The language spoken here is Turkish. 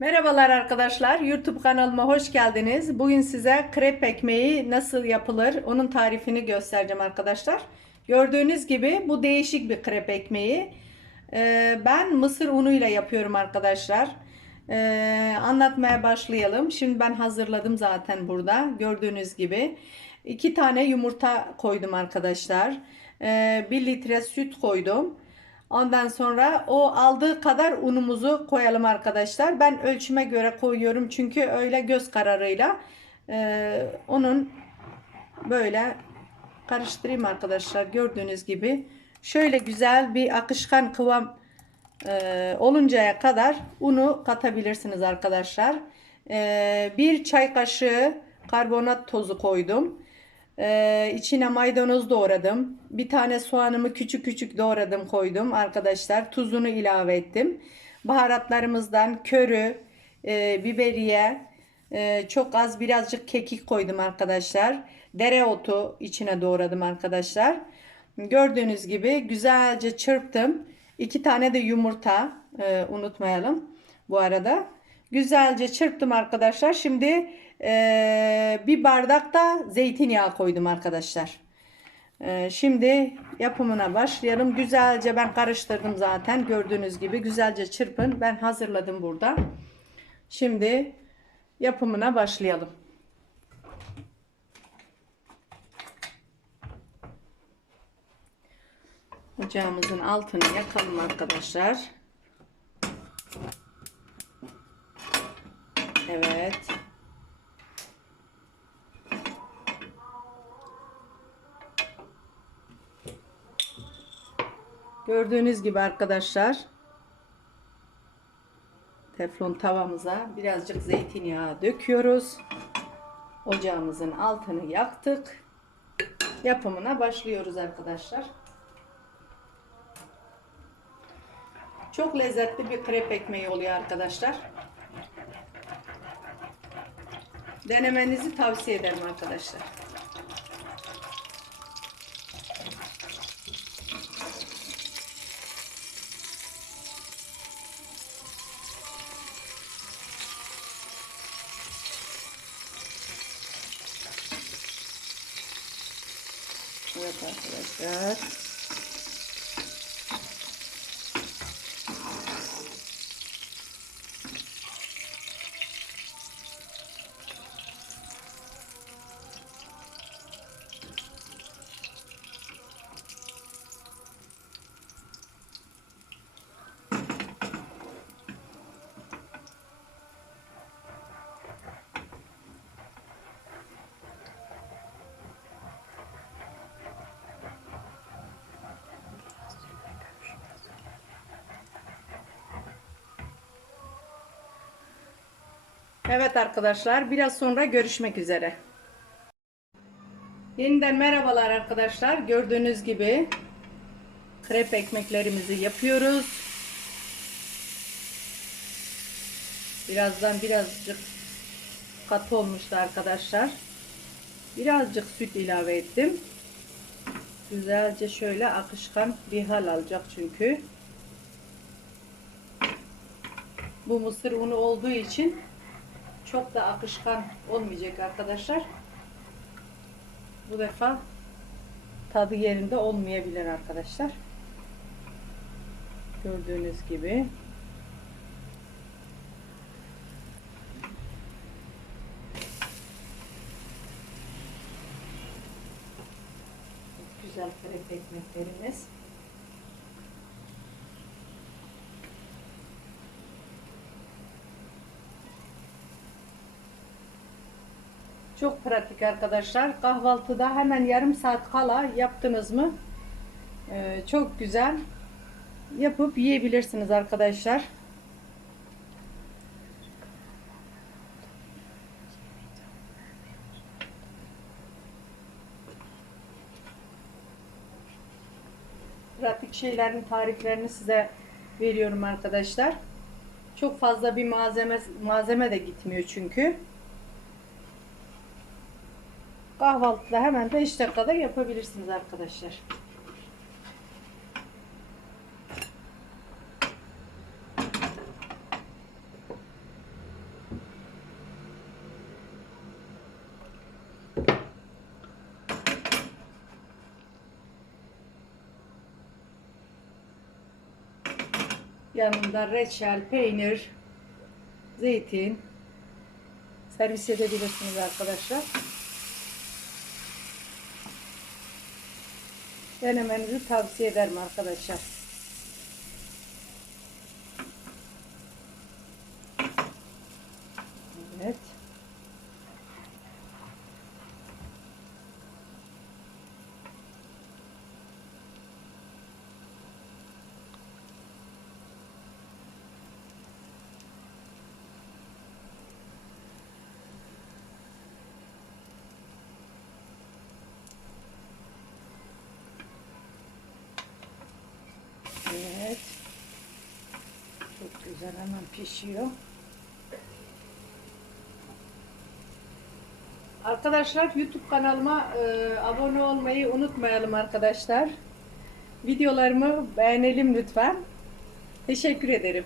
Merhabalar arkadaşlar. YouTube kanalıma hoş geldiniz. Bugün size krep ekmeği nasıl yapılır onun tarifini göstereceğim arkadaşlar. Gördüğünüz gibi bu değişik bir krep ekmeği. Ee, ben mısır unuyla yapıyorum arkadaşlar. Ee, anlatmaya başlayalım. Şimdi ben hazırladım zaten burada. Gördüğünüz gibi. iki tane yumurta koydum arkadaşlar. Ee, 1 litre süt koydum. Ondan sonra o aldığı kadar unumuzu koyalım arkadaşlar. Ben ölçüme göre koyuyorum çünkü öyle göz kararıyla e, onun böyle karıştırayım arkadaşlar gördüğünüz gibi. Şöyle güzel bir akışkan kıvam e, oluncaya kadar unu katabilirsiniz arkadaşlar. E, bir çay kaşığı karbonat tozu koydum. Ee, içine maydanoz doğradım. Bir tane soğanımı küçük küçük doğradım koydum arkadaşlar. Tuzunu ilave ettim. Baharatlarımızdan körü, e, biberiye, e, çok az birazcık kekik koydum arkadaşlar. Dereotu içine doğradım arkadaşlar. Gördüğünüz gibi güzelce çırptım. İki tane de yumurta e, unutmayalım bu arada. Güzelce çırptım arkadaşlar. Şimdi ee, bir bardak da zeytinyağı koydum arkadaşlar. Ee, şimdi yapımına başlayalım. Güzelce ben karıştırdım zaten. Gördüğünüz gibi güzelce çırpın. Ben hazırladım burada. Şimdi yapımına başlayalım. Ocağımızın altını yakalım arkadaşlar. Evet. Gördüğünüz gibi arkadaşlar teflon tavamıza birazcık zeytinyağı döküyoruz. Ocağımızın altını yaktık. Yapımına başlıyoruz arkadaşlar. Çok lezzetli bir krep ekmeği oluyor arkadaşlar. Denemenizi tavsiye ederim arkadaşlar. Evet arkadaşlar. Evet arkadaşlar biraz sonra görüşmek üzere. Yeniden merhabalar arkadaşlar. Gördüğünüz gibi krep ekmeklerimizi yapıyoruz. Birazdan birazcık katı olmuştu arkadaşlar. Birazcık süt ilave ettim. Güzelce şöyle akışkan bir hal alacak çünkü. Bu mısır unu olduğu için çok da akışkan olmayacak arkadaşlar. Bu defa tadı yerinde olmayabilir arkadaşlar. Gördüğünüz gibi. Güzel krep ekmeklerimiz. Çok pratik arkadaşlar. Kahvaltıda hemen yarım saat kala yaptınız mı ee, çok güzel yapıp yiyebilirsiniz arkadaşlar. Pratik şeylerin tariflerini size veriyorum arkadaşlar. Çok fazla bir malzeme malzeme de gitmiyor çünkü. Kahvaltıda hemen 5 dakikada yapabilirsiniz arkadaşlar. Yanında reçel, peynir, zeytin servis edebilirsiniz arkadaşlar. Denemenizi tavsiye ederim arkadaşlar. Evet. Evet. Çok güzel hemen pişiyor. Arkadaşlar YouTube kanalıma e, abone olmayı unutmayalım arkadaşlar. Videolarımı beğenelim lütfen. Teşekkür ederim.